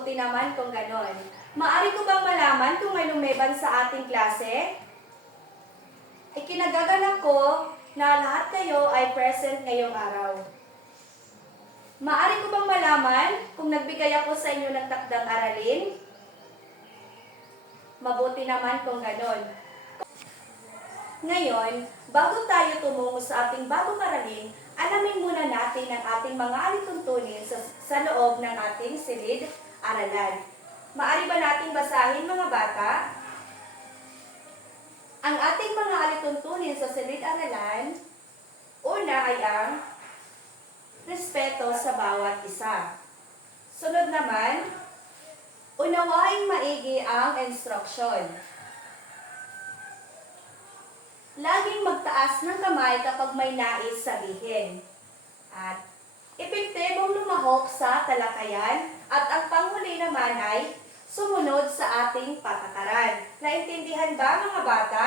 Mabuti naman kung ganon. Maari ko bang malaman kung may lumiban sa ating klase? Ay kinagagalak ko na lahat kayo ay present ngayong araw. Maari ko bang malaman kung nagbigay ako sa inyo ng takdang aralin? Mabuti naman kung ganon. Ngayon, bago tayo tumungo sa ating bagong aralin, alamin muna natin ang ating mga alituntunin sa loob ng ating silid-aralan. Maari ba nating basahin, mga bata? Ang ating mga alituntunin sa silid-aralan, una ay ang respeto sa bawat isa. Sunod naman, unawaing maigi ang instruksyon. Laging magtaas ng kamay kapag may nais sabihin. At epektibong lumahok sa talakayan at ang panghuli naman ay sumunod sa ating patakaran. Naintindihan ba, mga bata?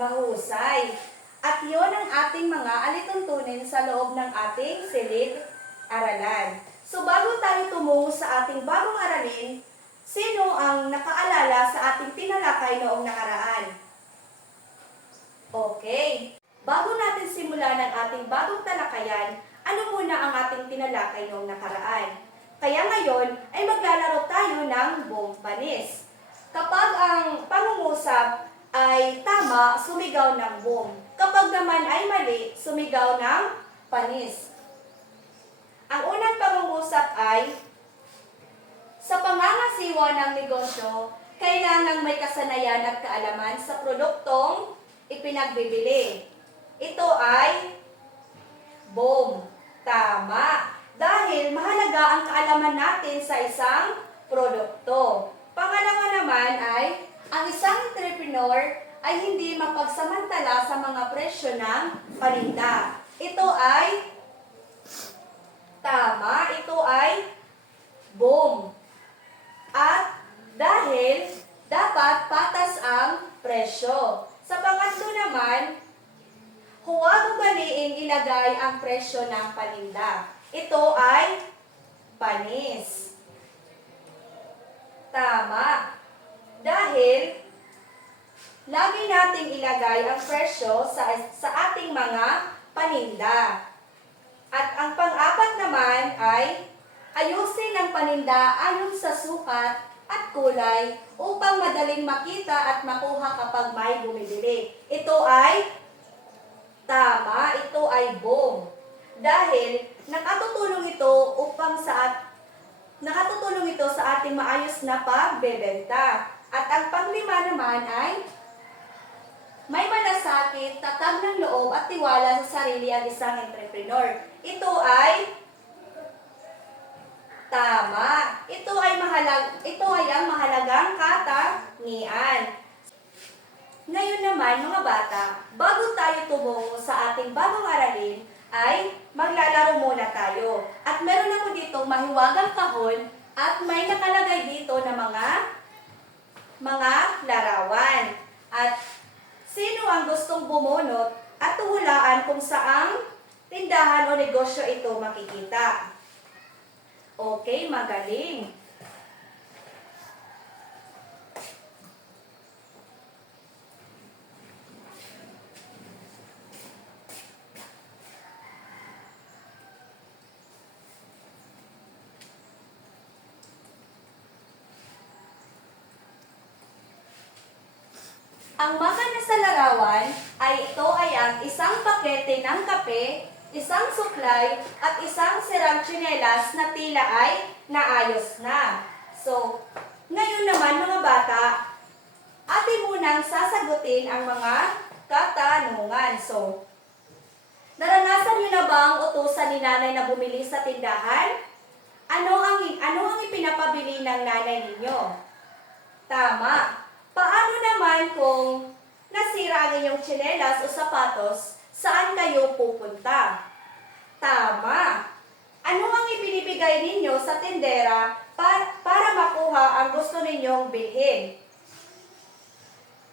Mahusay. At yon ang ating mga alituntunin sa loob ng ating silid-aralan. So bago tayo tumungo sa ating bagong aralin, sino ang nakaalala sa ating tinalakay noong nakaraan? Okay. Bago natin simulan ang ating bagong talakayan, ano muna ang ating tinalakay noong nakaraan? Kaya ngayon ay maglalaro tayo ng buong panis. Kapag ang pangungusap ay tama, sumigaw ng boom. Kapag naman ay mali, sumigaw ng panis. Ang unang pangungusap ay, sa pangangasiwa ng negosyo, kailangang may kasanayan at kaalaman sa produktong ipinagbibili. Ito ay boom. Tama. Dahil mahalaga ang kaalaman natin sa isang produkto. Pangalawa naman ay, ang isang entrepreneur ay hindi mapagsamantala sa mga presyo ng paninda. Ito ay tama. Ito ay boom. At dahil dapat patas ang presyo. Sa pangatlo naman, huwag ugaliing ilagay ang presyo ng paninda. Ito ay panis. Tama. Dahil lagi nating ilagay ang presyo sa ating mga paninda. At ang pang-apat naman ay ayusin ang paninda ayon sa sukat at kulay upang madaling makita at makuha kapag may bumibili. Ito ay tama. Ito ay boom. Dahil nakatutulong ito sa ating maayos na pagbebenta. At ang panglima naman ay may malasakit, tatag ng loob at tiwala sa sarili ang isang entrepreneur. Ito ay tama. Ito ay ang mahalagang katangian. Ngayon naman, mga bata, bago tayo tumungo sa ating bagong aralin, ay maglalaro muna tayo. At meron ako dito mahiwagang kahon at may nakalagay dito na mga larawan. At sino ang gustong bumunot at tuhulaan kung saang tindahan o negosyo ito makikita? Okay, magaling. Ang mga nasa larawan ay ito ay ang isang pakete ng kape, isang suklay, at isang sirang tsinelas na tila ay naayos na. So, ngayon naman, mga bata, atin munang sasagutin ang mga katanungan. So, naranasan niyo na bang utusan ni nanay na bumili sa tindahan? Ano ang ipinapabili ng nanay ninyo? Tama. Paano naman kung nasira ang inyong tsinelas o sapatos, saan kayo pupunta? Tama. Ano ang ibinibigay ninyo sa tindera para makuha ang gusto ninyong bilhin?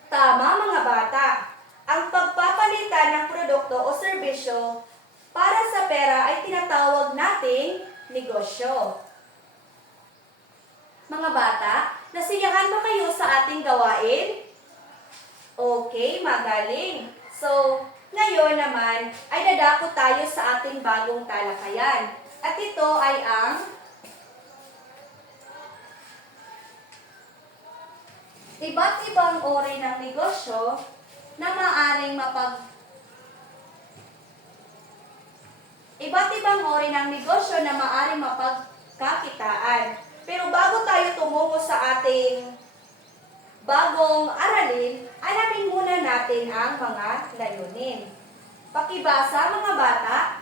Tama, mga bata. Ang pagpapalitan ng produkto o serbisyo para sa pera ay tinatawag nating negosyo. Mga bata, nasiyahan ba kayo sa ating gawain? Okay, magaling. So, ngayon naman ay dadako tayo sa ating bagong talakayan. At ito ay ang iba't ibang uri ng negosyo na maaring mapagkakitaan. Pero bago tayo tumungo sa ating bagong aralin, alamin muna natin ang mga layunin. Pakibasa mga bata.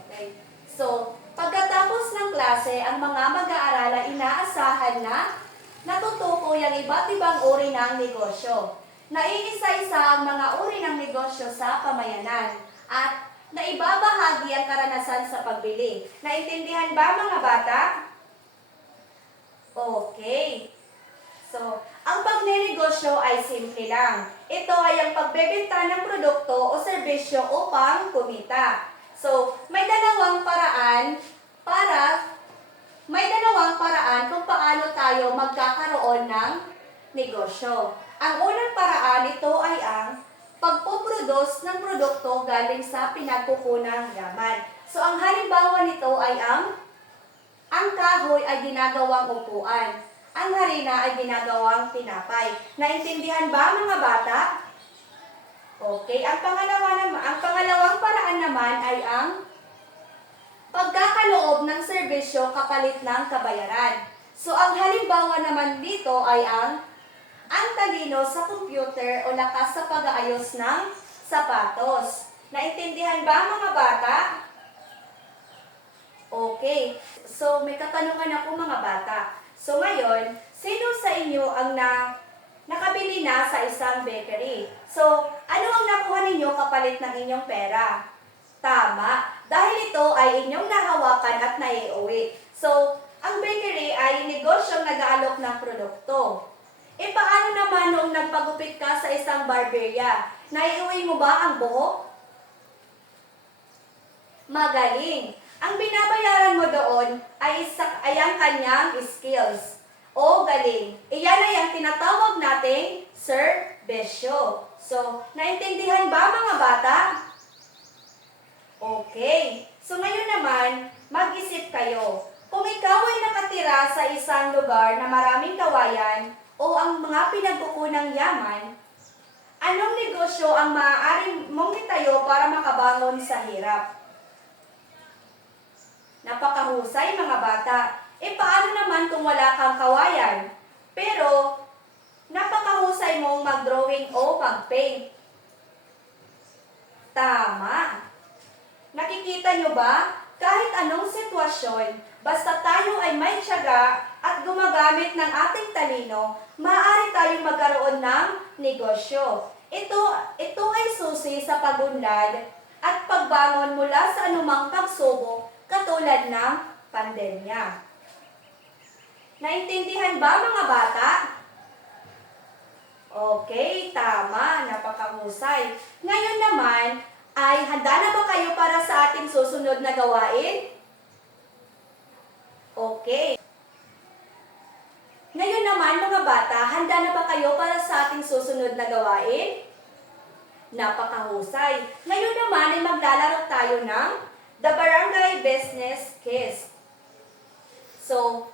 Okay. So, pagkatapos ng klase, ang mga mag-aaral ay inaasahan na natutukoy ang iba't ibang uri ng negosyo. Naiisa-isa ang mga uri ng negosyo sa pamayanan at naibabahagi ang karanasan sa pagbili. Naintindihan ba mga bata? Okay. So, ang pagnenegosyo ay simple lang. Ito ay ang pagbebenta ng produkto o serbisyo upang kumita. So, may dalawang paraan kung paano tayo magkakaroon ng negosyo. Ang unang paraan ito ay ang pagpoproduce ng produkto galing sa pinagkukunang yaman. So, ang halimbawa nito ay ang kahoy ay ginagawang upuan. Ang harina ay ginagawang tinapay. Naintindihan ba mga bata? Okay, ang pangalawang paraan naman ay ang pagkakaloob ng serbisyo kapalit ng kabayaran. So, ang halimbawa naman dito ay ang talino sa computer o lakas sa pag-aayos ng sapatos. Naintindihan ba mga bata? Okay, so may katanungan ako mga bata. So ngayon, sino sa inyo ang nakabili na sa isang bakery? So, ano ang nakuha ninyo kapalit ng inyong pera? Tama, dahil ito ay inyong nahawakan at naiuwi. So, ang bakery ay negosyong nag-aalok ng produkto. E paano naman noong nagpagupit ka sa isang barberia? Naiuwi mo ba ang buhok? Magaling! Ang binabayaran mo doon ay ang kanyang skills o galing. Iyan ay ang tinatawag nating serbisyo. So, naintindihan ba mga bata? Okay. So, ngayon naman, mag-isip kayo. Kung ikaw ay nakatira sa isang lugar na maraming kawayan o ang mga pinagkukunang yaman, anong negosyo ang maaari mong itayo para makabangon sa hirap? Napakahusay mga bata. E paano naman kung wala kang kawayan? Pero, napakahusay mong mag-drawing o mag-paint. Tama. Nakikita nyo ba? Kahit anong sitwasyon, basta tayo ay may tiyaga at gumagamit ng ating talino, maaari tayong magkaroon ng negosyo. Ito ay susi sa pagunlad at pagbangon mula sa anumang pagsubok katulad ng pandemya. Naintindihan ba mga bata? Okay, tama, napakahusay. Ngayon naman, ay handa na ba kayo para sa ating susunod na gawain? Okay. Ngayon naman mga bata, handa na ba kayo para sa ating susunod na gawain? Napakahusay. Ngayon naman ay maglalaro tayo ng The Barangay Business Quiz. So,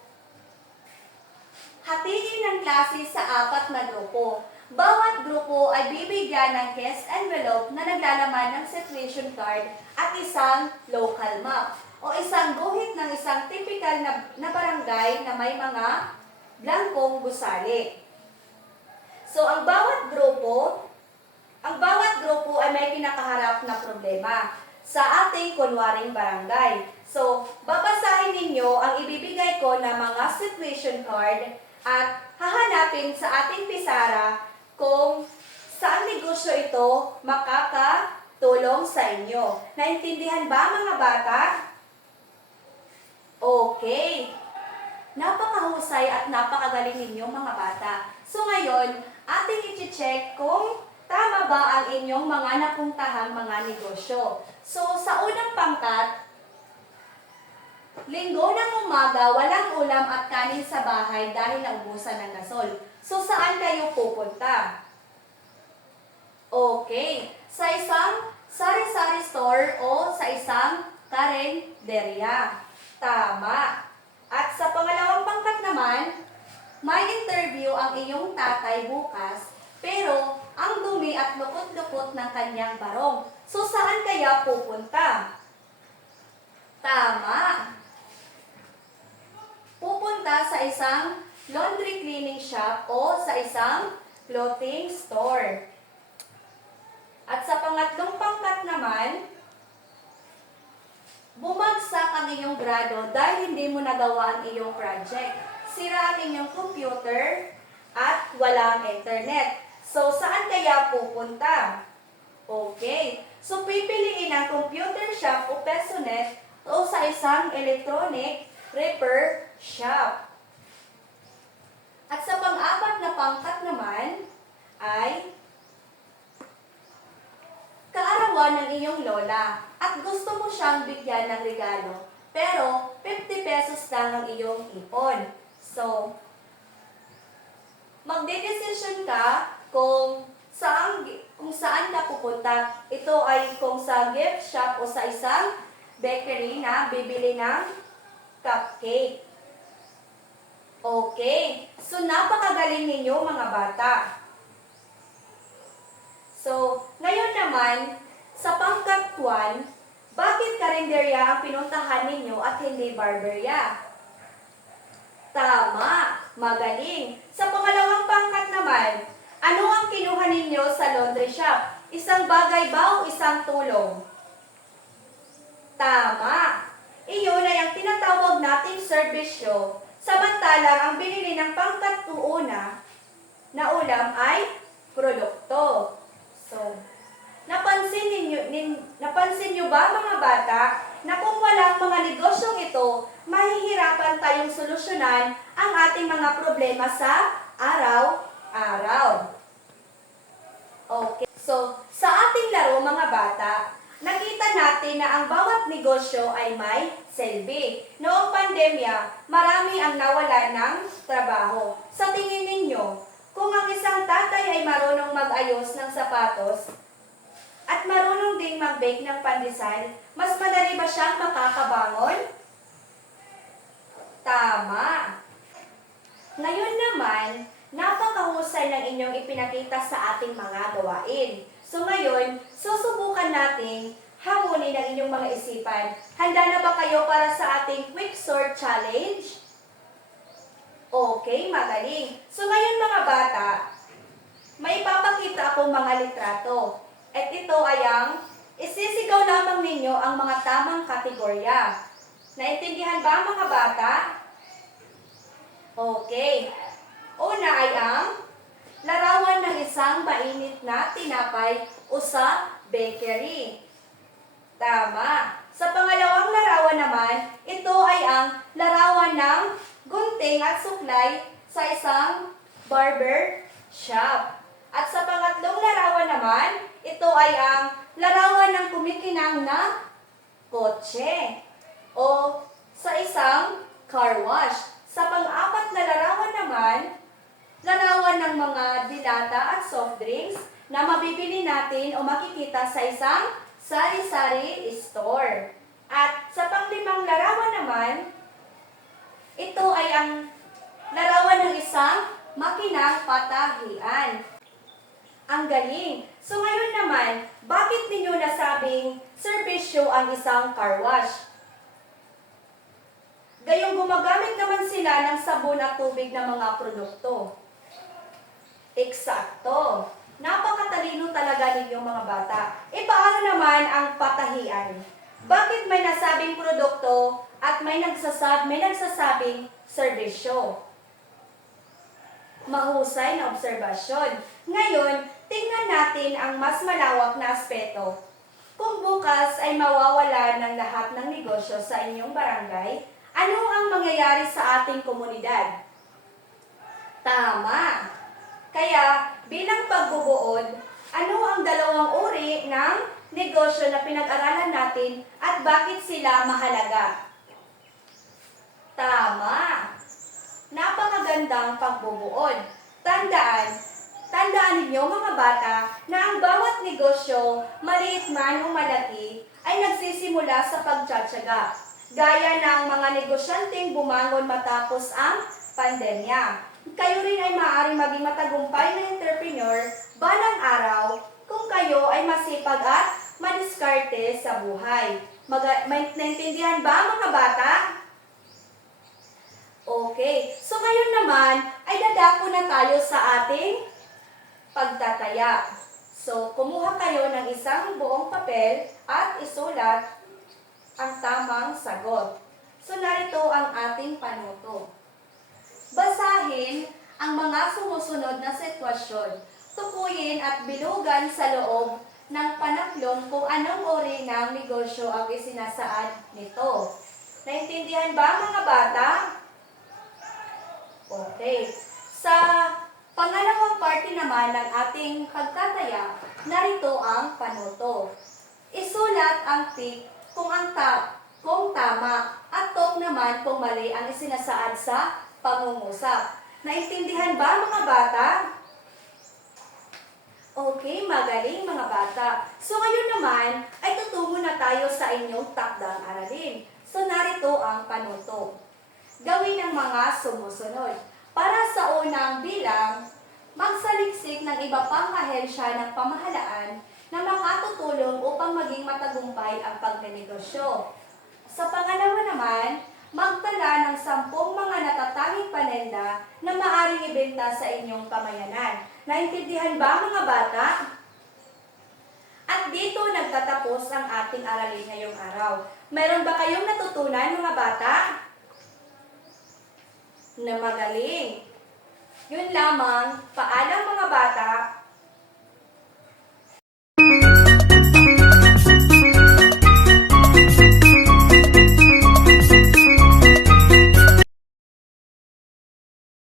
hatiin ang klase sa 4 na grupo. Bawat grupo ay bibigyan ng quiz envelope na naglalaman ng situation card at isang local map o isang guhit ng isang typical na barangay na may mga blankong gusali. So, ang bawat grupo ay may kinakaharap na problema sa ating kunwaring barangay. So, babasahin ninyo ang ibibigay ko na mga situation card at hahanapin sa ating pisara kung saan negosyo ito makakatulong sa inyo. Naintindihan ba mga bata? Okay. Napakahusay at napakagaling ninyong mga bata. So ngayon, ating i-check kung tama ba ang inyong mga napuntahang mga negosyo. So, sa unang pangkat, Linggo ng umaga, walang ulam at kanin sa bahay dahil naubusan ng gasol. So, saan kayo pupunta? Okay, sa isang sari-sari store o sa isang karenderya. Tama. At sa pangalawang pangkat naman, may interview ang iyong tatay bukas, pero ang dumi at lukot-lukot ng kanyang barong. So, saan kaya pupunta? Tama. Pupunta sa isang laundry cleaning shop o sa isang clothing store. At sa pangatlong pangkat naman, bumagsak ang iyong grado dahil hindi mo nagawa ang iyong project. Sira ang inyong computer at walang internet. So, saan kaya pupunta? Okay. So, pipiliin ang computer shop o Pesonet o sa isang electronic repair shop. At sa pang-apat na pangkat naman ay kaarawan ng iyong lola at gusto mo siyang bigyan ng regalo, pero 50 pesos lang ang iyong ipon. So, magdedesisyon ka kung saan ka pupunta. Ito ay kung sa gift shop o sa isang bakery na bibili ng cupcake. Okay. So, napakagaling ninyo mga bata. So, ngayon naman, sa pangkat 1, bakit karinderya ang pinuntahan ninyo at hindi barberya? Tama, magaling. Sa pangalawang pangkat naman, ano ang kinuha ninyo sa laundry shop? Isang bagay ba o isang tulong? Tama. Iyon ay ang tinatawag nating serbisyo. Samantalang ang binili ng pangkat 2 na ulam ay produkto. So, napansin niyo ba mga bata na kung walang mga negosyong ito, mahihirapan tayong solusyonan ang ating mga problema sa araw-araw. Okay. So, sa ating laro mga bata, nakita natin na ang bawat negosyo ay may silbi. Noong pandemya, marami ang nawalan ng trabaho. Sa tingin ninyo, kung ang isang tatay ay marunong mag-ayos ng sapatos at marunong ding mag-bake ng pandesal, mas madali ba siyang makakabangon? Tama. Ngayon naman, napakahusay ng inyong ipinakita sa ating mga gawain. So ngayon, susubukan nating hamunin ang inyong mga isipan. Handa na ba kayo para sa ating quick sort challenge? Okay, magaling. So ngayon mga bata, may ipapakita akong mga litrato. At ito ay ang isisigaw lamang ninyo ang mga tamang kategorya. Naintindihan ba ang mga bata? Okay. Una ay ang larawan ng isang mainit na tinapay o sa bakery. Tama. Sa pangalawang larawan naman, ito ay ang larawan ng gunting at suklay sa isang barber shop. At sa pangatlong larawan naman, ito ay ang larawan ng kumikinang na kotse o sa isang car wash. Sa pang-apat na larawan naman, larawan ng mga dilata at soft drinks na mabibili natin o makikita sa isang sari-sari store. At sa pang-limang larawan naman, ito ay ang larawan ng isang makinang patahian. Ang galing! So ngayon naman, bakit ninyo nasabing serbisyo ang isang car wash? Gayong gumagamit naman sila ng sabon at tubig na mga produkto. Eksakto! Napakatalino talaga ninyong mga bata. E paano naman ang patahian? Bakit may nasabing produkto at may nagsasabing serbisyo? Mahusay na obserbasyon. Ngayon, tingnan natin ang mas malawak na aspeto. Kung bukas ay mawawala ng lahat ng negosyo sa inyong barangay, ano ang mangyayari sa ating komunidad? Tama! Kaya, bilang pagbubuod, ano ang dalawang uri ng negosyo na pinag-aralan natin at bakit sila mahalaga? magandang pagbubuod. Tandaan ninyo mga bata na ang bawat negosyo, maliit man o malaki, ay nagsisimula sa pagtsatsaga. Gaya ng mga negosyanteng bumangon matapos ang pandemya. Kayo rin ay maaaring maging matagumpay na entrepreneur balang araw kung kayo ay masipag at madiskarte sa buhay. May naintindihan ba mga bata? Okay, so ngayon naman ay dadako na tayo sa ating pagtataya. So, kumuha kayo ng isang buong papel at isulat ang tamang sagot. So, narito ang ating panuto. Basahin ang mga sumusunod na sitwasyon. Tukuyin at bilugan sa loob ng panaklong kung anong uri ng negosyo ang isinasaad nito. Naintindihan ba mga bata? Okay. Sa pangalawang parte naman ng ating pagtataya, narito ang panuto. Isulat ang tick kung tama at tok naman kung mali ang isinasaad sa pangungusap. Naintindihan ba mga bata? Okay, magaling mga bata. So ngayon naman ay tutungo na tayo sa inyong takdang aralin. So narito ang panuto. Gawin ang mga sumusunod. Para sa unang bilang, magsaliksik ng iba pang ahensya ng pamahalaan na makatutulong upang maging matagumpay ang pagnenegosyo. Sa pangalawa naman, magtala ng 10 mga natatanging panenda na maaaring ibenta sa inyong pamayanan. Naintindihan ba mga bata? At dito nagtatapos ang ating aralin ngayong araw. Meron ba kayong natutunan mga bata? Na magaling. Yun lamang, paalam mga bata.